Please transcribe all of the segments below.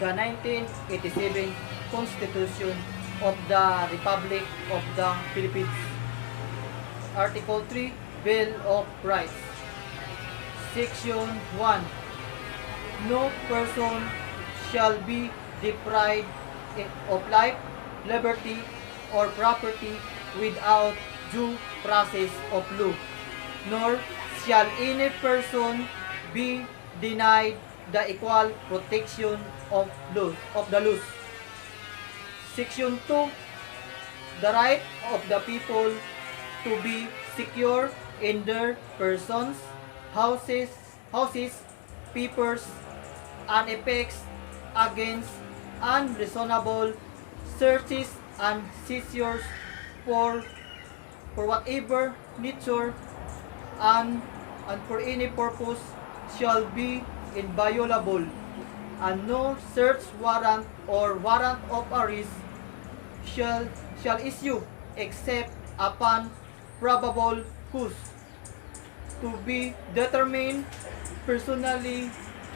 the 1987 Constitution of the Republic of the Philippines. Article 3, Bill of Rights. Section 1. No person shall be deprived of life, liberty, or property without due process of law, nor shall any person be denied the equal protection of the laws. Section 2. The right of the people to be secure in their persons, houses, papers, and effects against unreasonable searches and seizures for whatever nature and for any purpose shall be inviolable, and no search warrant or warrant of arrest shall issue except upon probable cause to be determined personally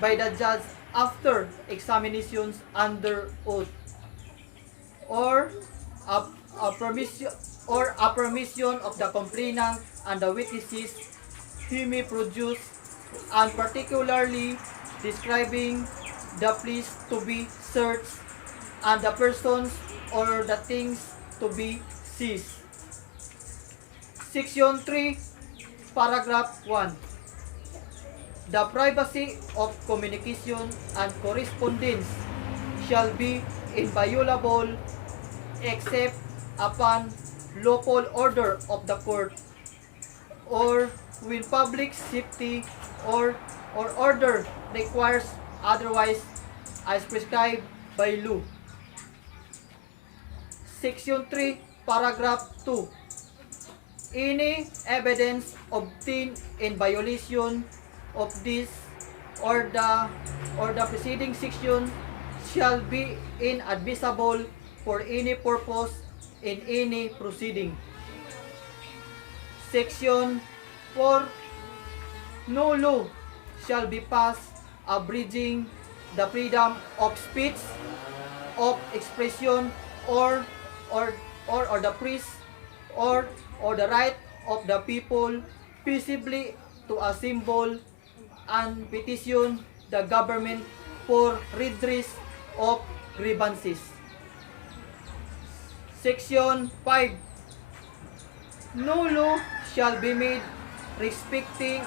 by the judge after examinations under oath, or a, a permission of the complainant and the witnesses he may produce, and particularly describing the place to be searched and the persons or the things to be seized. Section 3, Paragraph 1. The privacy of communication and correspondence shall be inviolable except upon lawful order of the court, or when public safety or order requires otherwise as prescribed by law. Section 3, Paragraph 2. Any evidence obtained in violation of this or the preceding section shall be inadmissible for any purpose in any proceeding. Section 4. No law shall be passed abridging the freedom of speech, of expression, or the press, or the right of the people peaceably to assemble and petition the government for redress of grievances. Section 5. No law shall be made respecting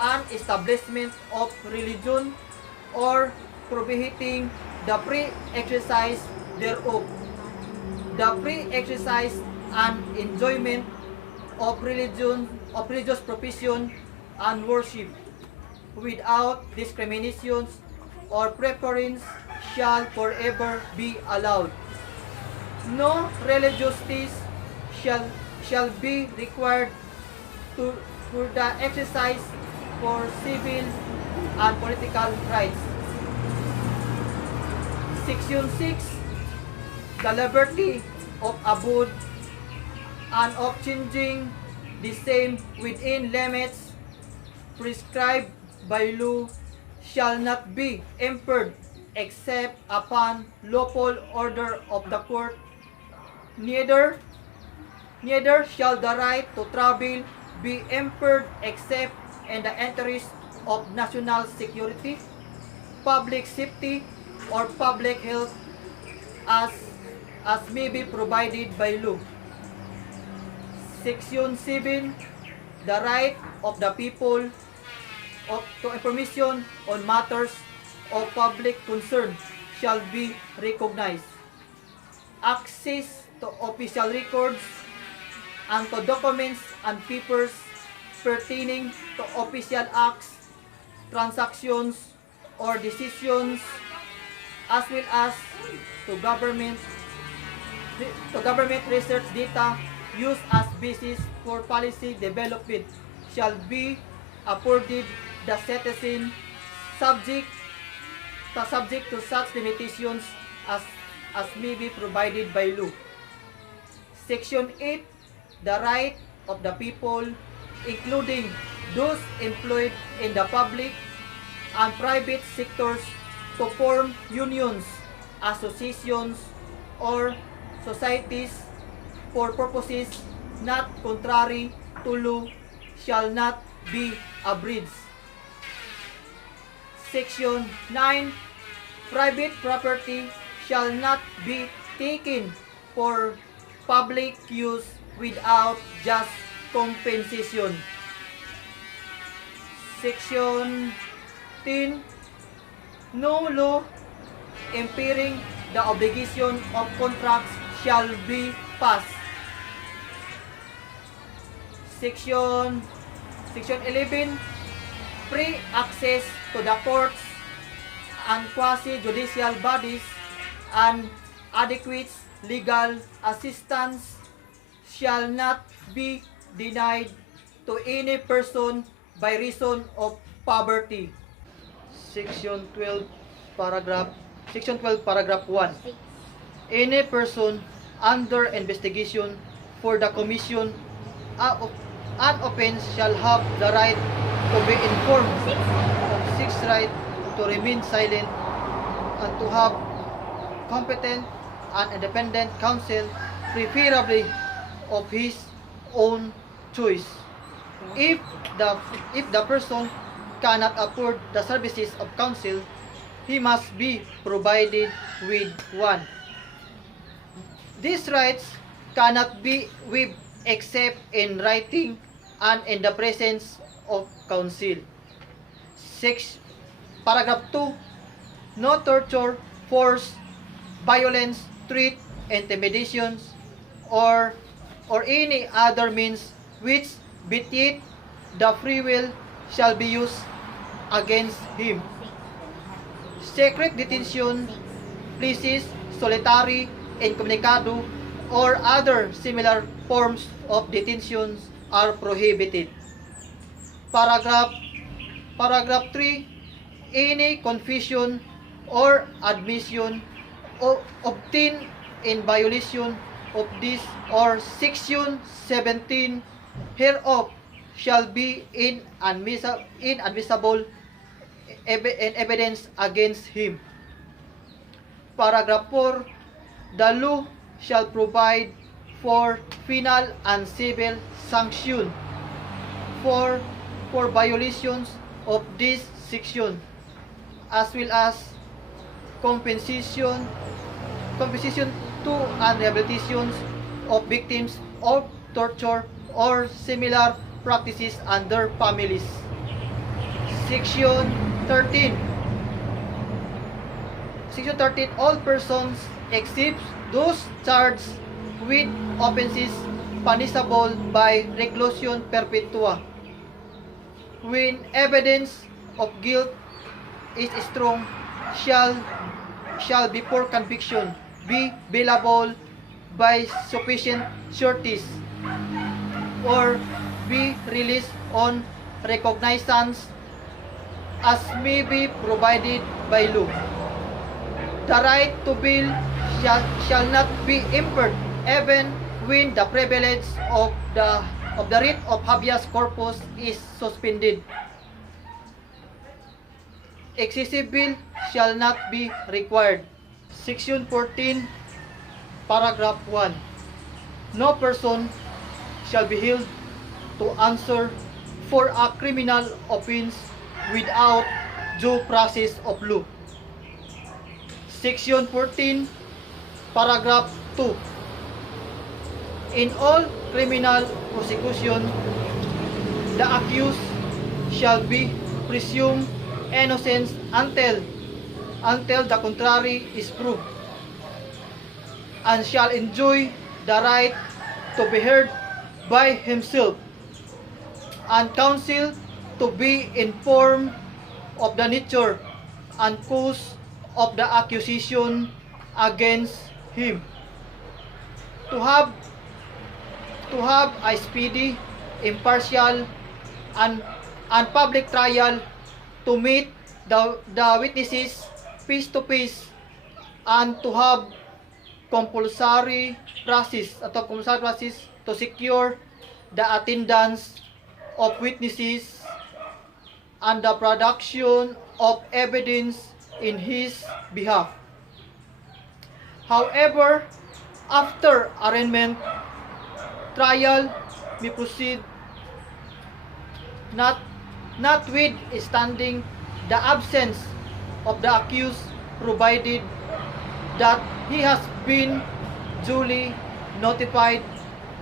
an establishment of religion or prohibiting the free exercise thereof, the free exercise and enjoyment of religious profession and worship, without discriminations or preference, shall forever be allowed. No religious text shall be required for the exercise for civil and political rights. Section 6. The liberty of abode and of changing the same within limits prescribed by law shall not be impaired except upon lawful order of the court. Neither shall the right to travel be impaired except in the interest of national security, public safety, or public health as may be provided by law. Section 7. The right of the people to information on matters of public concern shall be recognized. Access to official records and to documents and papers pertaining to official acts, transactions, or decisions, as well as to government research data used as basis for policy development shall be afforded the citizen subject to such limitations as may be provided by law. Section 8. The right of the people, including those employed in the public and private sectors, to form unions, associations, or societies for purposes not contrary to law shall not be abridged. Section 9. Private property shall not be taken for public use without just compensation. Section 10. No law impairing the obligation of contracts shall be passed. Section 11. Free access to the courts and quasi-judicial bodies and adequate legal assistance shall not be denied to any person by reason of poverty. Section 12 paragraph 1. Any person under investigation for the commission of an offense shall have the right to be informed of six right to remain silent and to have competent and independent counsel, preferably of his own choice. If the person cannot afford the services of counsel, he must be provided with one. These rights cannot be waived except in writing and in the presence of counsel. Paragraph 2. No torture, force, violence, threat, intimidations, or any other means which beat the free will shall be used against him. Secret detention, places, solitary, incommunicado, or other similar forms of detentions are prohibited. Paragraph 3. Any confession or admission obtained in violation of this or Section 17 hereof shall be inadmissible evidence against him. Paragraph 4. The law shall provide for penal and civil sanction for violations of this section, as well as compensation to and rehabilitations of victims of torture or similar practices and their families. Section 13. All persons except those charged with offenses punishable by reclusion perpetua, when evidence of guilt is strong, shall before conviction be bailable by sufficient sureties, or be released on recognizance as may be provided by law. The right to bail shall not be impaired even when the privilege of the writ of habeas corpus is suspended. Excessive bail shall not be required. Section 14, paragraph 1. No person shall be held to answer for a criminal offense without due process of law. Section 14, paragraph 2. In all criminal prosecution, the accused shall be presumed innocent until the contrary is proved, and shall enjoy the right to be heard by himself, and counsel to be informed of the nature and cause of the accusation against him, to have a speedy, impartial, and public trial, to meet the witnesses face to face, and to have compulsory process to secure the attendance of witnesses and the production of evidence in his behalf. However, after arraignment, trial may proceed notwithstanding the absence of the accused, provided that he has been duly notified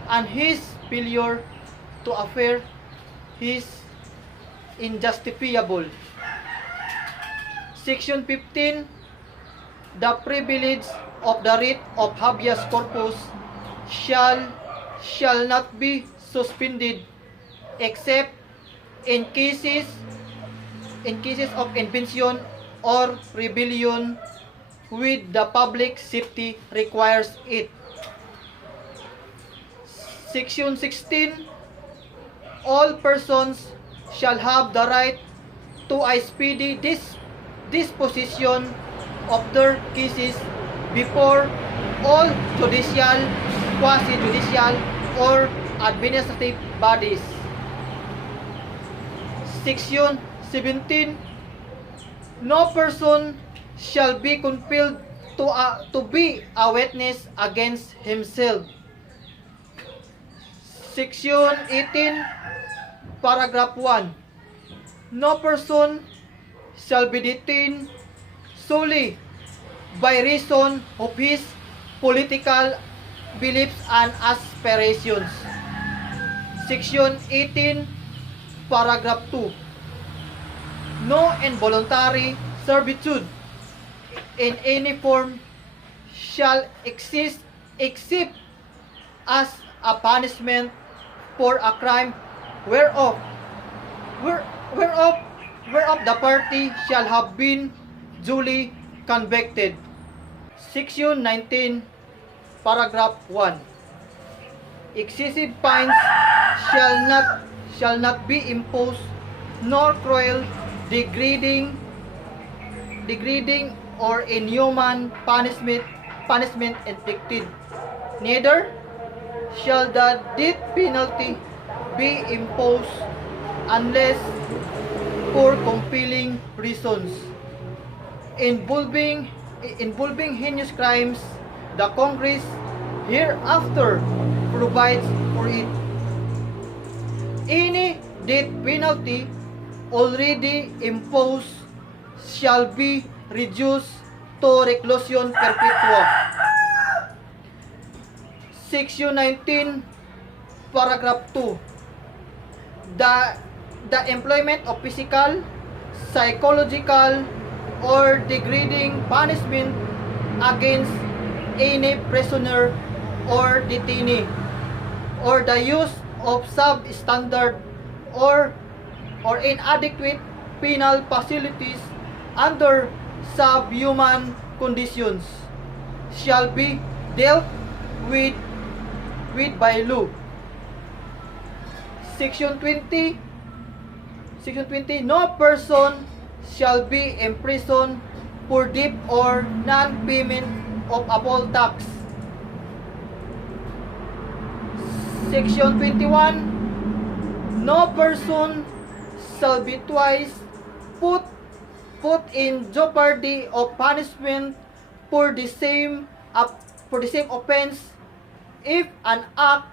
and his failure to affirm is injustifiable. Section 15. The privilege of the writ of habeas corpus shall not be suspended except in cases of invention or rebellion with the public safety requires it. Section 16. All persons shall have the right to a speedy disposition of their cases before all judicial, quasi-judicial, or administrative bodies. Section 17. No person shall be compelled to be a witness against himself. Section 18, paragraph 1. No person shall be detained solely by reason of his political beliefs and aspirations. Section 18, paragraph 2. No involuntary servitude in any form shall exist except as a punishment for a crime whereof the party shall have been duly convicted. Section 19, paragraph 1. Excessive fines shall not be imposed, nor cruel, degrading or inhuman punishment inflicted. Neither shall the death penalty be imposed unless for compelling reasons involving heinous crimes. The Congress hereafter provides for it. Any death penalty already imposed shall be reduced to reclusion perpetua. Section 19, paragraph 2. The employment of physical, psychological, or degrading punishment against any prisoner or detainee, or the use of substandard or inadequate penal facilities under subhuman conditions shall be dealt with by law. Section 20. No person shall be imprisoned for debt or non-payment of a poll tax. Section 21. No person shall be twice put in jeopardy of punishment for the same offense if an act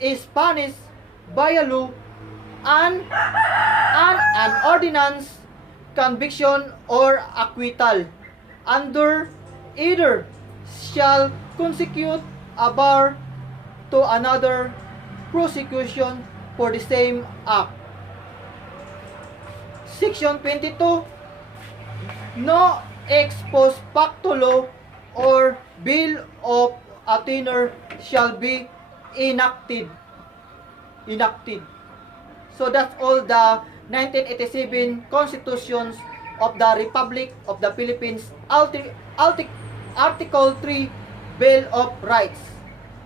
is punished by a law and an ordinance, conviction, or acquittal under either shall consecute a bar to another prosecution for the same act. Section 22. No ex post facto law or bill of attainder shall be enacted. So that's all the 1987 constitutions of the Republic of the Philippines, Article 3 Bill of Rights.